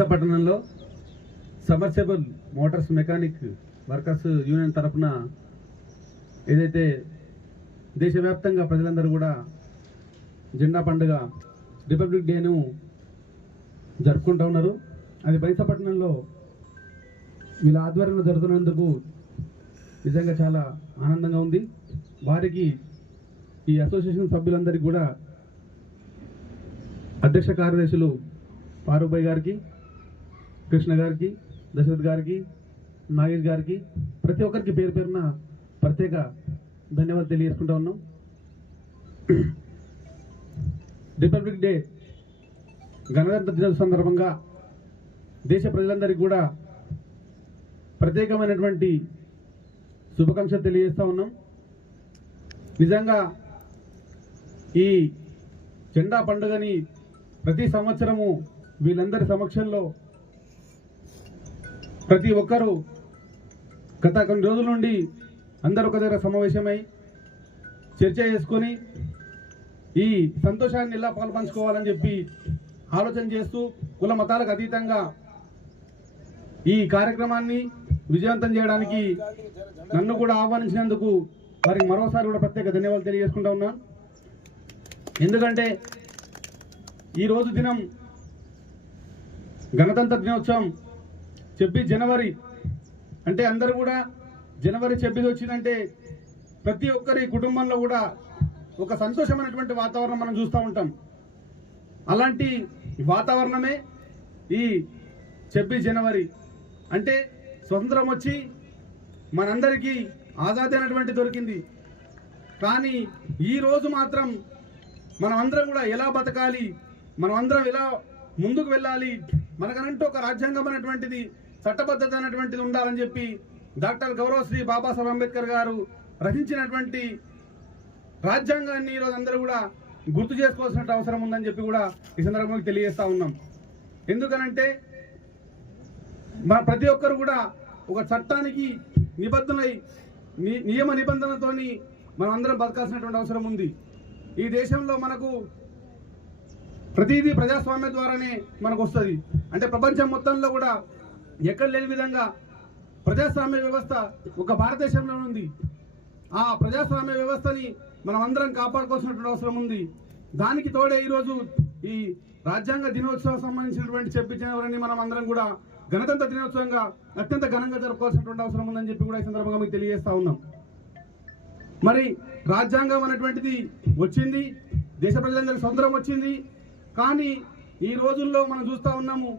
బైన్సపట్నంలో సబర్సిబుల్ Motors mechanic workers union తరఫున ఏదైతే దేశవ్యాప్తంగా ప్రజలందరూ కూడా జెండా పండుగ రిపబ్లిక్ డేను జరుపుకుంటూ ఉన్నారు. అది బైన్సపట్నంలో వీళ్ళ ఆధ్వర్యంలో జరుగుతున్నందుకు నిజంగా చాలా ఆనందంగా ఉంది. వారికి ఈ అసోసియేషన్ సభ్యులందరికీ కూడా అధ్యక్ష కార్యదర్శులు ఫారూక్ భాయ్ గారికి, కృష్ణ గారికి, దశరథ్ గారికి, నాగేష్ గారికి ప్రతి ఒక్కరికి పేరు పేరున ప్రత్యేక ధన్యవాదాలు తెలియజేసుకుంటా ఉన్నాం. రిపబ్లిక్ డే గణతంత్ర దినోత్సవం సందర్భంగా దేశ ప్రజలందరికీ కూడా ప్రత్యేకమైనటువంటి శుభాకాంక్షలు తెలియజేస్తూ ఉన్నాం. నిజంగా ఈ జెండా పండుగని ప్రతి సంవత్సరము వీళ్ళందరి సమక్షంలో ప్రతి ఒక్కరూ గత కొన్ని రోజుల నుండి అందరూ ఒక దగ్గర సమావేశమై చర్చ చేసుకొని ఈ సంతోషాన్ని ఎలా పాల్పంచుకోవాలని చెప్పి ఆలోచన చేస్తూ కుల మతాలకు అతీతంగా ఈ కార్యక్రమాన్ని విజయవంతం చేయడానికి నన్ను కూడా ఆహ్వానించినందుకు వారికి మరోసారి కూడా ప్రత్యేక ధన్యవాదాలు తెలియజేసుకుంటా ఉన్నాను. ఎందుకంటే ఈరోజు దినం గణతంత్ర దినోత్సవం 26 జనవరి అంటే అందరూ కూడా జనవరి 26 వచ్చిందంటే ప్రతి ఒక్కరి కుటుంబంలో కూడా ఒక సంతోషమైనటువంటి వాతావరణం మనం చూస్తూ ఉంటాం. అలాంటి వాతావరణమే ఈ 26 జనవరి అంటే స్వతంత్రం వచ్చి మనందరికీ ఆజాదీ అయినటువంటి దొరికింది. కానీ ఈరోజు మాత్రం మనం అందరం కూడా ఎలా బతకాలి, మనం అందరం ఎలా ముందుకు వెళ్ళాలి, మనకనంటూ ఒక రాజ్యాంగం అనేటువంటిది చట్టబద్ధత అనేటువంటిది ఉండాలని చెప్పి డాక్టర్ గౌరవశ్రీ బాబాసాహెబ్ అంబేద్కర్ గారు రచించినటువంటి రాజ్యాంగాన్ని ఈరోజు అందరూ కూడా గుర్తు చేసుకోవాల్సిన అవసరం ఉందని చెప్పి కూడా ఈ సందర్భంగా తెలియజేస్తా ఉన్నాం. ఎందుకనంటే మన ప్రతి ఒక్కరు కూడా ఒక చట్టానికి నిబద్ధులై నియమ నిబంధనలతోని మనం అందరం బతకాల్సినటువంటి అవసరం ఉంది. ఈ దేశంలో మనకు ప్రతిదీ ప్రజాస్వామ్య ద్వారానే మనకు వస్తుంది. అంటే ప్రపంచం మొత్తంలో కూడా ఎక్కడ లేని విధంగా ప్రజాస్వామ్య వ్యవస్థ ఒక భారతదేశంలో ఉంది. ఆ ప్రజాస్వామ్య వ్యవస్థని మనం అందరం కాపాడుకోవాల్సినటువంటి అవసరం ఉంది. దానికి తోడే ఈరోజు ఈ రాజ్యాంగ దినోత్సవం సంబంధించినటువంటి 26 జనవరిని మనం అందరం కూడా గణతంత్ర దినోత్సవంగా అత్యంత ఘనంగా జరుపుకోవాల్సినటువంటి అవసరం ఉందని చెప్పి కూడా ఈ సందర్భంగా మీకు తెలియజేస్తా ఉన్నాం. మరి రాజ్యాంగం అనేటువంటిది వచ్చింది, దేశ ప్రజలందరికీ స్వతంత్రం వచ్చింది. కానీ ఈ రోజుల్లో మనం చూస్తూ ఉన్నాము